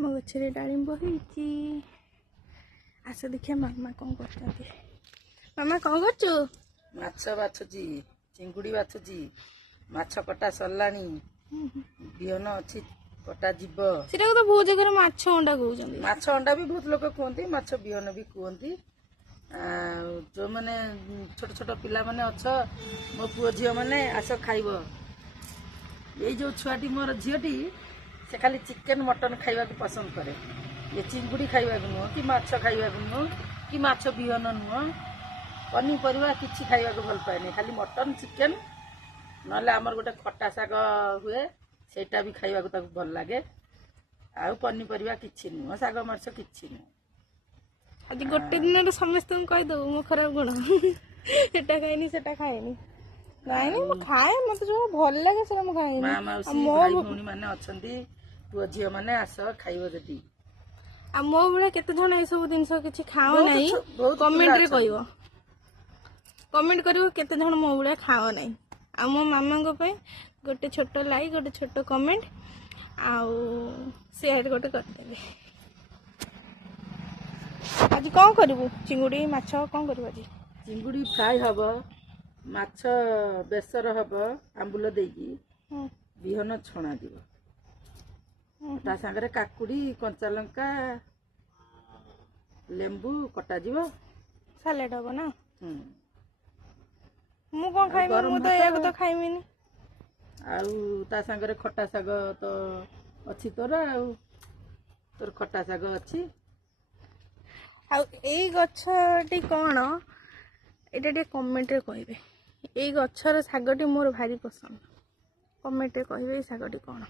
मो गचरे डालिंब होईची आस देखिए मामा कौन करते मामा कौन करचु माछ बाछुची चिंगुड़ी बाछुची माछ कटा सरलानी बिहन अच्छी कटा जीव सेटा तो बहुत जगह माछ अंडा कहउछन माछ अंडा भी बहुत लोग कहते माछ बिहन भी कहते जो मैंने छोट छोट पिला माने अछ मो पुओ झील मैंने आस खाइब ये जो छुआटी मोर झीटी से खाली चिकेन मटन खाइबा पसंद करे ये चिंगुड़ी खाइबा नुह कि माछ खाइबा नुह कि माछ बिहन नुह पनीपरिया किसी खाइबा भल पाए खाली मटन चिकेन ना आमर गोटे खटा शाग हुए सेटा भी खाइबा भल लगे आउ पनीपरिया किसी नुह शाग माछ किसी नुह आज गोटे दिन समस्त कहीदेव मो खराब गुण सेटा खाएनी सेटा खाएनी खाएनी मो खाए मत जो भल लगे से मो खाएनी माँ मौसी भाई भौणी मैंने अच्छा पुओ झील मैंने आस खाइब जदि आ मो बेले केते जण ए सब जिंस किछि खाओ नै कमेंट रे कहिवो कमेंट करिवो केते जण मो बेले खाओ नै आ मो मामा को पे गोटे छोट लाइक गोटे छोट कमेंट आउ शेयर गोटे करदेबे आज कौन करू चिंगुड़ी माछ कौन करू आज चिंगुड़ी फ्राई हम माछ बेसर हम आंबुल देकी बिहन छणा जीव ता सांगरे काकुड़ी कंचा लंका लेंबू कटा जीव सालेड हम ना मु कौन खाइबे मु तो एक तो खाइबिनी आउ ता सांगरे खटा साग तो अछि तोर आउ तोर खटा साग अछि आ एई गछटी कोन एटा टे कमेंट रे कहिबे एई गछर सागटी मोर भारी पसंद कमेंट रे कहिबे एई सागटी कोन।